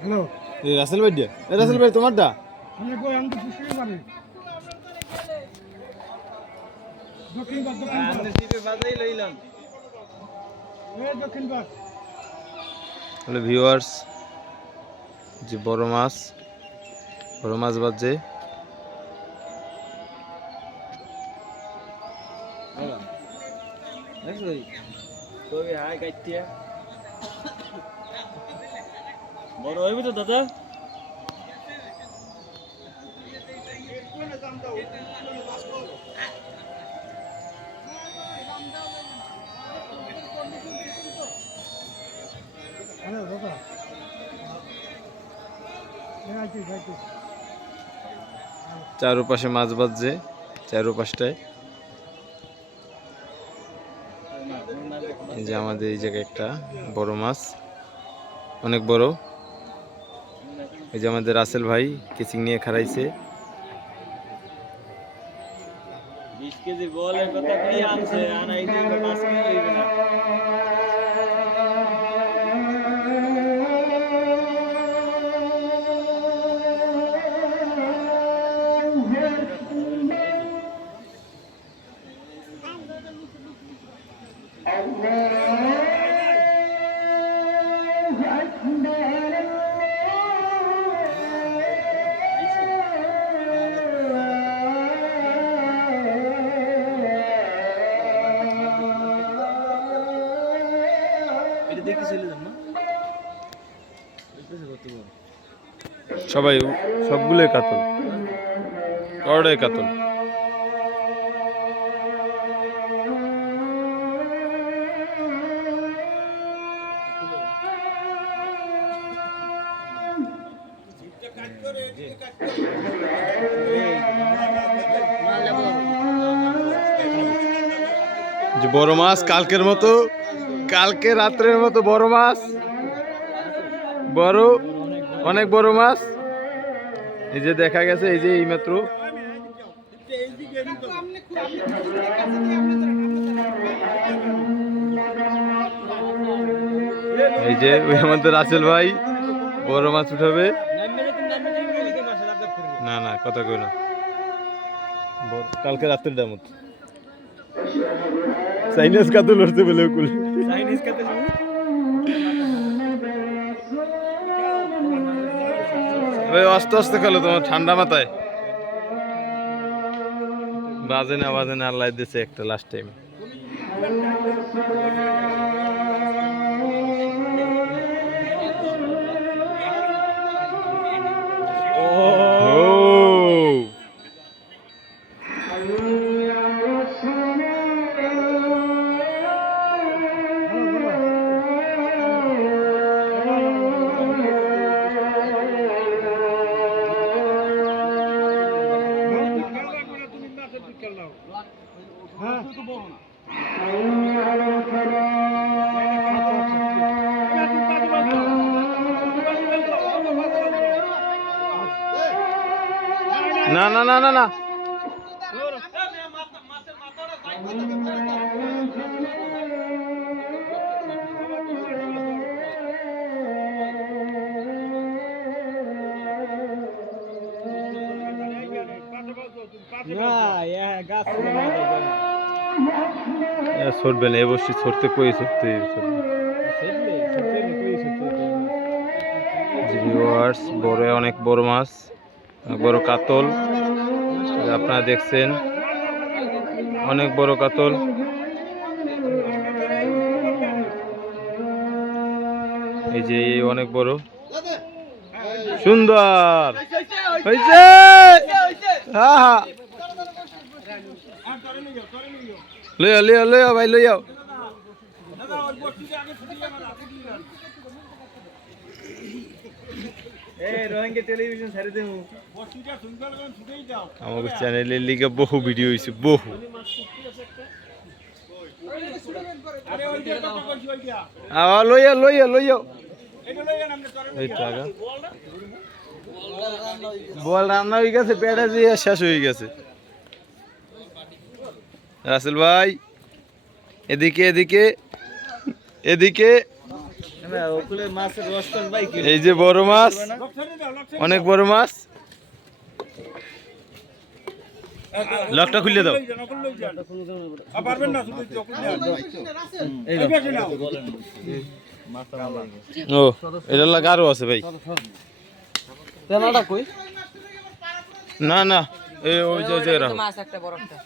Hello এই রাসেল ভাই দিয়া রাসেল ভাই তোমারটা আমি কই আমি তো পুষ্করি মারি দক্ষিণ বাদ আন্দাজ দিতে বাজাই লইলাম এই দক্ষিণ বাদ হ্যালো ভিউয়ার্স যে বড় মাছ বাজছে দেখছই কবি হাই কাইতিয়া বড় হইবে তো দাদা হ্যালো দাদা আইছি আইছি চারপাশে মাছ বাজছে চারপাশটায় এই যে আমাদের এই জায়গায় একটা বড় মাছ অনেক বড় এই যে আমাদের রাসেল ভাই কেচিং নিয়ে খাড়াইছে 20 কেজি বলের কথা কি আনছে আনাই দিবে 5 কেজি হইবে না এটা দেখতে চলে যান না সবাই সবগুলোই কাতল করড়ে কাতল যে বড় মাছ কালকে রাত্রের মতো বড় মাছ অনেক বড় মাছ এই যে দেখা গেছে এই যে এইমাত্র এই যে ওই আমাদের রাসেল ভাই বড় মাছ উঠাবে না কথা কই না কালকে রাত্রের মতো চাইনিজ কাতল লড়তে বলে চাইনিজ কাতে আস্তে আস্তে খেলো তোমার ঠান্ডা মাথায় বাজে না আল্লাহ দিয়েছে একটা লাস্ট টাইম না ছড়বে না অবশ্যই ছড়তে কই ছড়তে অনেক বড় মাছ বড় কাতল আপনারা দেখছেন অনেক বড় কাতল এই যে অনেক বড় সুন্দর হয়েছে হ্যাঁ লইয়া ভাই লইয়াও আমাদের চ্যানেলের লিগে বহু ভিডিও হয়েছে বহু লইয়া বল রান্না হয়ে গেছে পেটে দিয়ে শেষ হয়ে গেছে রাসেল ভাই এদিকে না ওগুলো মাছের রসটা ভাই কি এই যে বড় মাছ, অনেক বড় মাছ। লকটা খুলে দাও। পারবেন না শুধু ও এটা লাগা আরো আছে ভাই। তেনাটা কই না না এই ওই যে রাখো। মাছ একটা বড় একটা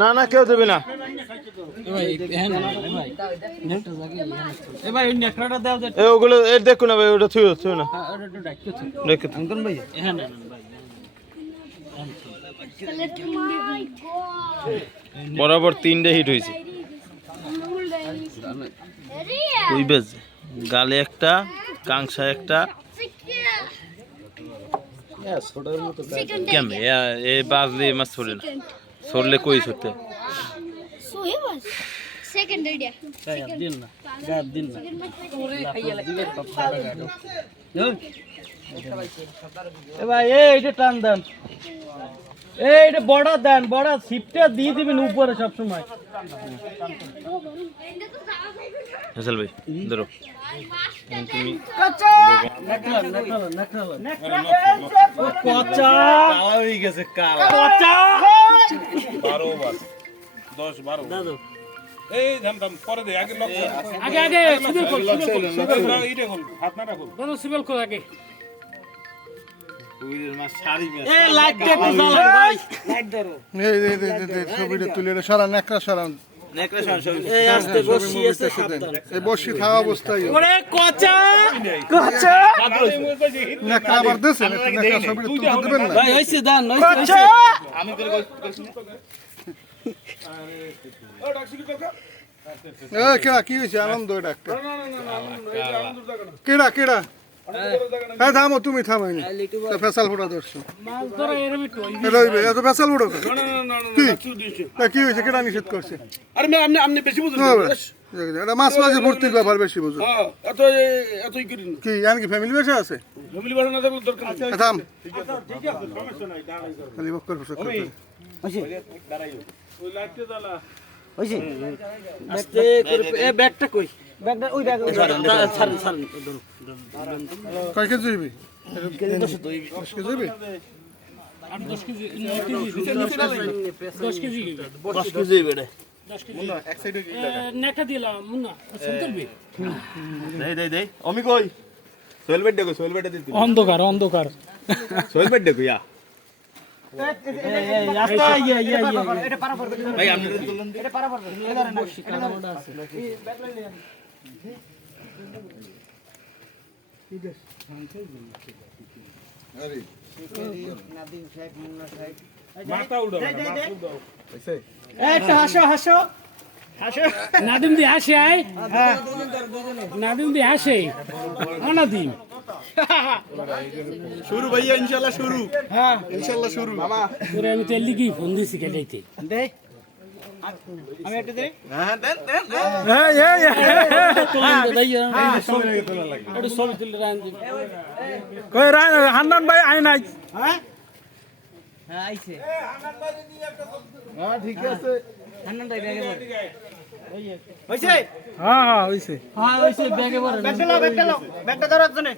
না না কেউ দেবে না। এ ভাই ওই নেকড়াটা দাও দে এই ওগুলো এর দেখো না ভাই, ওটা থুইও থুইও না। দেখো তো। অঙ্কন ভাই হ্যাঁ না ভাই বরাবর 3টে হিট হয়েছে। ওই বেজ গালে একটা, কাংসা একটা, কেমন এ বাজলে মাছ ছড়ে না, ছড়লে কই ছড়তে। Second idea. দিন না গাদ দিন না এ ভাই এইটা টান দেন, এইটা বড় দেন, বড় সিপটা দিয়ে দিবেন উপরে সব সময়। হাসাল ভাই ধরো তুমি। কচা হয়ে গেছে কালা কচা 12 বার 10 12 দাদু এই ধাম ধাম পরে দে আগে লক আগে আগে সিভিল কর এইটা হল হাত না রাখো দাদু সিভিল কর আগে এ লাইটটা একটু জ্বালান ভাই, ছবিটা তুলে সরান একটা সরান এই আস্তে বসি আছে সাবধান। এই বসি থাকা অবস্থায় ওরে কচা কচা একটা আবার দিয়েছেন একটা ছবিটা তুলতে দেবেন না ভাই হইছে দান কচা কেডা কি হয়েছে আনন্দ এটা একটা কেডা কেডা হ্যাঁ থামো তুমি থামাইনি ফেসাল ফোটা ধরছো মাছ ধরা এরম একটু রইবে এত ফেসাল ফোটো কি তা কি হয়েছে কেডা নিষেধ করছে আরে আপনি আপনি বেশি বুঝুন এটা মাছ মাঝে ভর্তির ব্যাপার বেশি বুঝো হ্যাঁ এতই করি না কি আর কি ফ্যামিলি বেশি আছে ফ্যামিলি বাসা না থাকলে দরকার নেই থাম ঠিক আছে সমস্যা নাই দাঁড়াই যাও খালি বক্কর ফসক করতে দাঁড়াইও ওই লাইটটা জ্বালা হইছে আস্তে করে এ ব্যাগটা কই ব্যাগটা ওই ব্যাগ ছাড়েন ছাড়েন ধরুন কয় কেজি হইবে 10 কেজি হইবে 10 কেজি 10 কেজি 10 কেজি বেড়ে 10 কেজি নেকা দিলাম মুন্না সুন্দরবি দেই আমি কই সোহেল বেড দেখো, সোহেল বেডে দিতে অন্ধকার অন্ধকার সোহেল বেড দেখো ইয়া এই আস্তে ইয়া ভাই আপনি মাথা উঠাও না মাথা উঠাও একটা হাসো হাসো নাদিম দি আসে আয় নাদিম দি আসে নাদিম শুরু ভাইয়া ইনশাআল্লাহ শুরু হ্যাঁ ইনশাআল্লাহ শুরু মামা তোরে আমি তেল লিখি ফোন দিছি কেটাইতে দে আমি একটা দে হ্যাঁ দেন ছবি তুলে রান দিবি হান্নান ভাই আই নাই হ্যাঁ আইছে হ্যাঁ ঠিক আছে হান্নান ভাই ব্যাগে ভরে হইছে হ্যাঁ হইছে হ্যাঁ হইছে ব্যাগে ভরে ব্যাগটা লাও ব্যাগটা ধরো একজনে